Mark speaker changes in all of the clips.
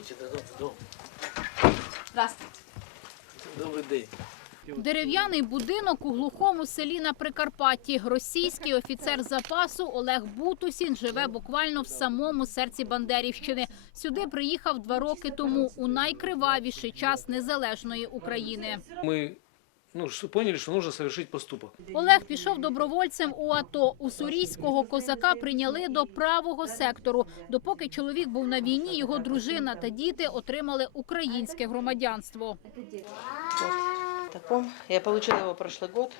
Speaker 1: Проходьте додому.
Speaker 2: Здравствуйте.
Speaker 1: Добрий день.
Speaker 3: Дерев'яний будинок у глухому селі на Прикарпатті. Російський офіцер запасу Олег Бутусін живе буквально в самому серці Бандерівщини. Сюди приїхав два роки тому у найкривавіший час незалежної України.
Speaker 1: Мы ну, поняли, что нужно совершить поступок.
Speaker 3: Олег пішов добровольцем у АТО. У сурійського козака прийняли до правого сектору. Допоки чоловік був на війні, його дружина та діти отримали українське громадянство.
Speaker 2: таком. Я получила его прошлый год.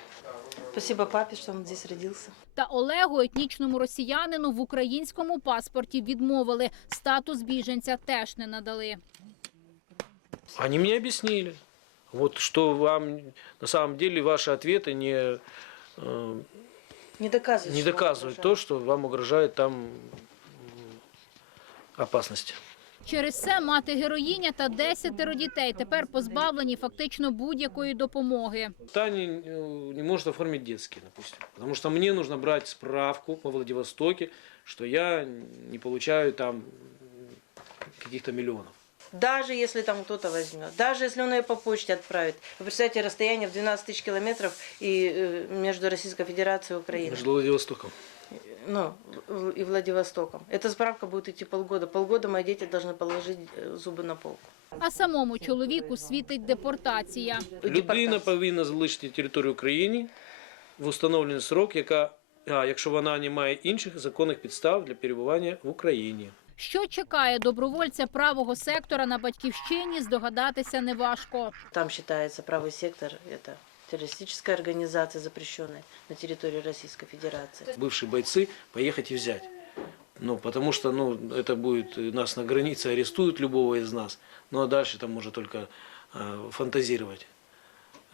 Speaker 2: Спасибо папе, что он здесь родился.
Speaker 3: Та Олегу, етнічному росіянину, в українському паспорті відмовили. Статус біженця теж не надали.
Speaker 1: Они мне объяснили, вот что вам на самом деле ваши ответы не, э,
Speaker 2: Не доказывает.
Speaker 1: не
Speaker 2: что он
Speaker 1: доказывают
Speaker 2: угрожал.
Speaker 1: то, что вам угрожает там м, опасность.
Speaker 3: Через це мати героїня та десятеро дітей тепер позбавлені фактично будь-якої допомоги.
Speaker 1: Таня э, не может оформить детский, допустим. Потому что мне нужно брать справку по Владивостоке, что я не получаю там м, каких-то миллионов.
Speaker 2: Даже если там кто-то возьмет, даже если он ее по почте отправит. Вы представляете, расстояние в 12 тысяч километров и э, между Российской Федерацией и Украиной.
Speaker 1: Между Владивостоком.
Speaker 2: Ну, в- и Владивостоком. Эта справка будет идти полгода. Полгода мои дети должны положить э, зубы на полку.
Speaker 3: А самому чоловіку світить депортація.
Speaker 1: Людина
Speaker 2: Депортація.
Speaker 1: повинна залишити територію України в установлений срок, яка, а, якщо вона не має інших законних підстав для перебування в Україні.
Speaker 3: Що чекає добровольця правого сектора на батьківщині, здогадатися неважко.
Speaker 2: Там считается правый сектор, это террористическая организация, запрещенная на территории Российской Федерации.
Speaker 1: Бывшие бойцы поехать и взять. Ну, потому что ну, это будет, э, нас на границе арестуют любого из нас. Ну, а дальше там можно только э, фантазировать,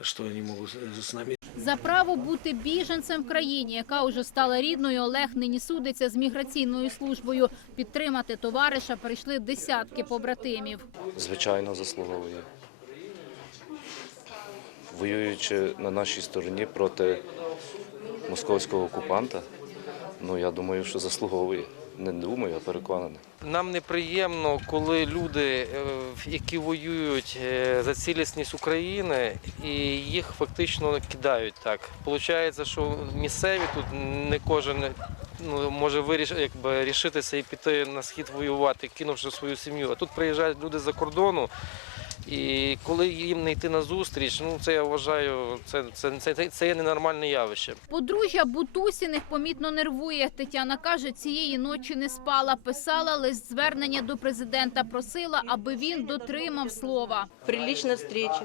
Speaker 1: что они могут с- с нами
Speaker 3: за право бути біженцем в країні, яка уже стала рідною, Олег нині судиться з міграційною службою. Підтримати товариша прийшли десятки побратимів.
Speaker 4: звичайно, заслуговує. Воюючи на нашій стороні проти московського окупанта, ну я думаю, що заслуговує. Не думаю, а переконаний.
Speaker 5: Нам неприємно, коли люди, е, які воюють е, за цілісність України, і їх фактично кидають так. Получається, що місцеві тут не кожен ну, може виріш, якби, рішитися і піти на схід воювати, кинувши свою сім'ю. А тут приїжджають люди за кордону. І коли їм не йти на зустріч, ну це я вважаю, це, це, це, це є ненормальне явище.
Speaker 3: Подружжя Бутусіних помітно нервує. Тетяна каже, цієї ночі не спала, писала лист звернення до президента, просила, аби він дотримав слова.
Speaker 2: При личной встрече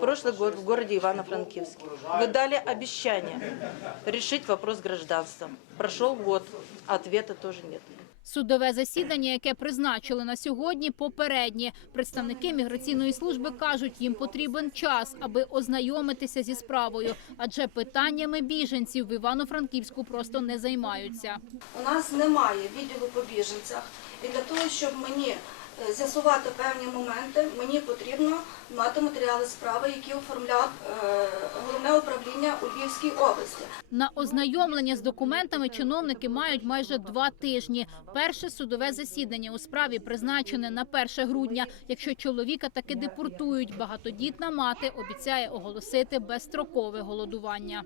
Speaker 2: прошлый год в городе Ивано-Франкивске вы дали обещание решить вопрос с гражданством. Прошел год, а ответа тоже нет.
Speaker 3: Судове засідання, яке призначили на сьогодні, попереднє. Представники міграційної служби кажуть, їм потрібен час, аби ознайомитися зі справою, адже питаннями біженців в Івано-Франківську просто не займаються.
Speaker 6: У нас немає відділу по біженцях. І для того, щоб мені з'ясувати певні моменти, мені потрібно мати матеріали справи, які оформляв е, головне управління у Львівській області.
Speaker 3: На ознайомлення з документами чиновники мають майже два тижні. Перше судове засідання у справі призначене на 1 грудня. Якщо чоловіка таки депортують, багатодітна мати обіцяє оголосити безстрокове голодування.